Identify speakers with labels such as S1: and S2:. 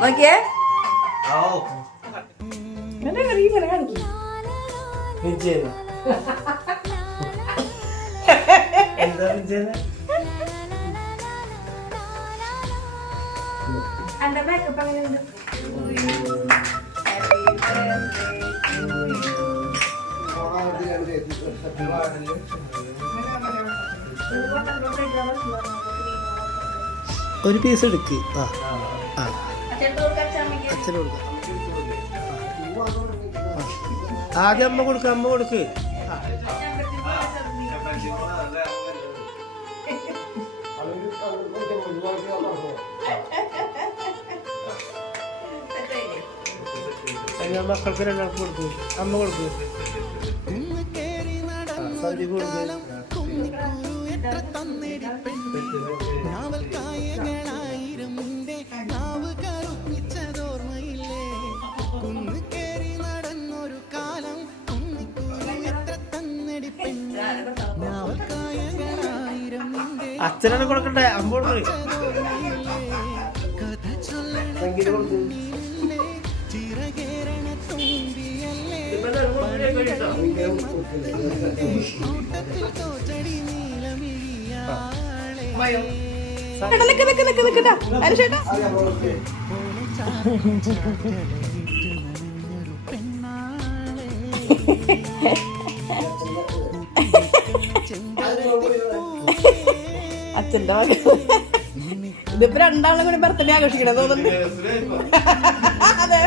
S1: നോക്കിയേ? എന്റെ മേക്കപ്പ് അങ്ങനെയുണ്ട്.
S2: ഒരു പീസ് എടുക്ക്. ആ. ആ. അച്ഛന് കൊടുക്കാം. ആദ്യം അമ്മ കൊടുക്ക അമ്മ കൊടുക്ക്. മക്കൾക്ക് രണ്ടാൾക്ക് കൊടുക്ക്. അമ്മ കൊടുക്ക്. സന്ദീപ് കൊടുക്ക്. അച്ഛനാണ് കൊടുക്കട്ടെ അമ്മ കൊടുക്കണേ
S1: അച്ഛന്റെ മകൻ ഇതിപ്പോ രണ്ടാളും കൂടി ബർത്ത്ഡേ ആഘോഷിക്കണം തോന്നുന്നു അതെ.